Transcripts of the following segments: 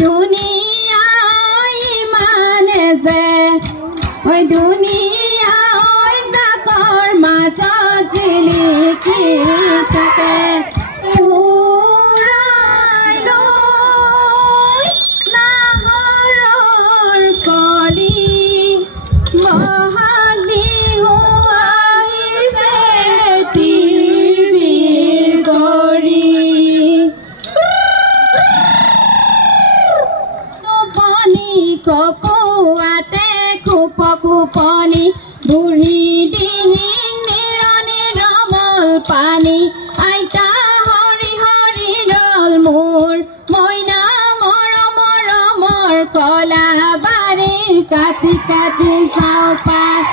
ধুনীয়া ইমানে যে ধুনীয়া জাকৰ মাজত জিলিকি থাকে উৰাই লৈ নাহৰৰ কলি বহাগ বিহু আহিছে তিৰ কৰি টোপনি কপোৱাতে খোপ খোপনি বুঢ়ী দিহিং নিৰণি ৰমল পানী আইতা হৰি হৰি ৰল মোৰ মইনা মৰম মৰমৰ কলা বাৰীৰ কাটি কাটি চাওঁ পাত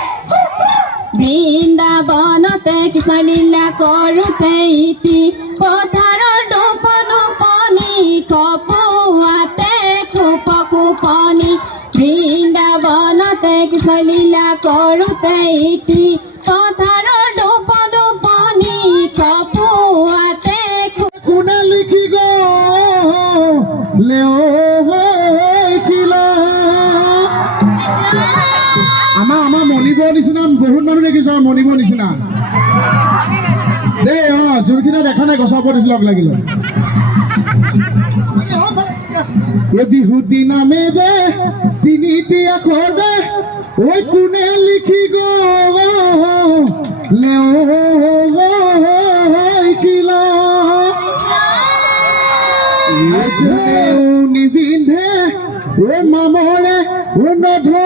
বৃন্দাবনতে কৃষ্ণ লীলা কৰোঁতে ইতি পথাৰৰ টোপনি কপোৱাতে খোপ খোপনি বৃন্দাবনতে কৃষ্ণ লীলা কৰোঁতে ইতি পথাৰৰ টোপনি কপোৱাতে কোনে লিখি গ'লে আমাৰ মণিপুৰৰ নিচিনা বহুত মানুহ দেখিছো আৰু মণিপুৰৰ নিচিনা দেই যোনকেইটা দেখা নাই গছৰ ওপৰত লগ লাগিলে এই বিহুটি নামেৰে তিনিটি আখৰে ঐ কোনে লিখি গ'লে নিবিন্ধে ঐ মামৰে ঐ নধৰে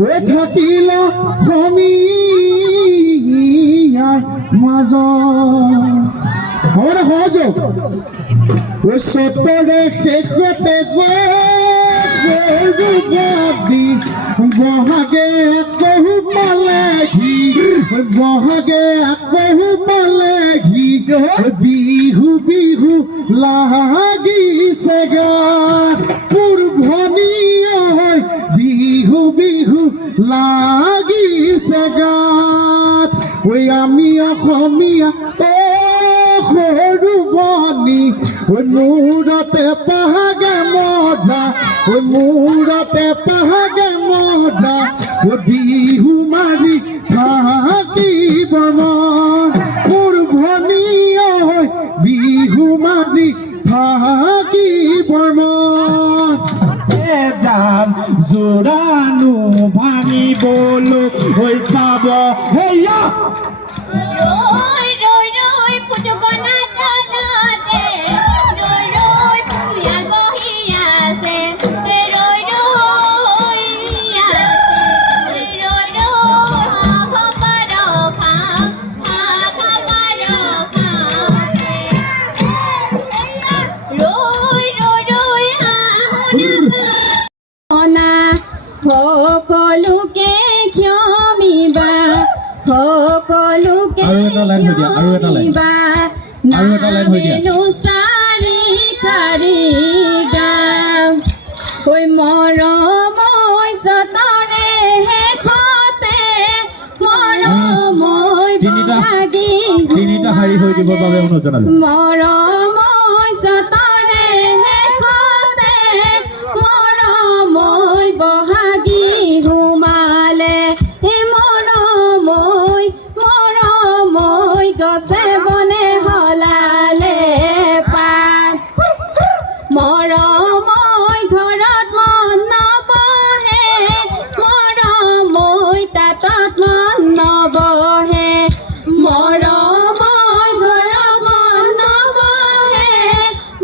ঐ থাকিল সমীয়াৰ মাজত মানে সহযোগ ঐ চতৰে শেষতে দি বহাগে আকৌ পালেহি বহাগে আকৌ পালেহি বিহু বিহু লাগিছে গাত মোৰ ভনীয়া বিহু বিহু লাগিছে গাত ঐ আমি অসমীয়া সৰু বনি মূৰতে পাহাগে মজা মূৰতে পাহাগে মজা বিহু মাৰি থাকিব মন মোৰ ভনীয়া বিহু মাৰি থাকিব মন যাম জোৰানো ভাঙিবলৈ হৈ চাব হেয়া সকলোকে ক্ষমিবা সকলোকে ক্ষমিবা নামেনো চাৰি শাৰী গাম ঐ মৰমৈ যতনে শেষতে মৰমৈ বহাগী মৰমৈ যতনে শেষতে মৰমৈ বহাগী সোমালে মৰমৈ গছে বনে হলালে পাত মৰমৈ ঘৰত মন নবহে মৰমৈ তাঁতত মন নবহে মৰমৈ ঘৰত মন নবহে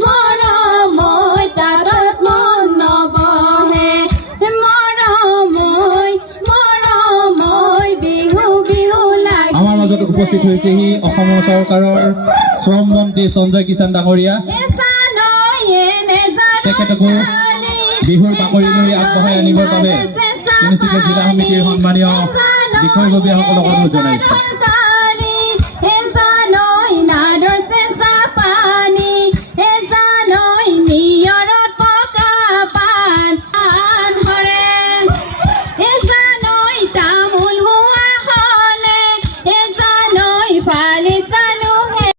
মৰমৈ তাঁতত মন নবহে মৰমৈ বিহু বিহু লাগি আমাৰ মাজত উপস্থিত হৈছেহি অসমৰ চৰকাৰৰ শ্ৰম মন্ত্ৰী সঞ্জয় কিষাণ ডাঙৰীয়া তেখেতকো বিহুৰ বাকৰি লৈ আগবঢ়াই আনিবৰ বাবে তিনিচুকীয়া জিলা সমিতিৰ সন্মানীয় বিষয়ববীয়াসকলক অনুৰোধ জনাইছোঁ।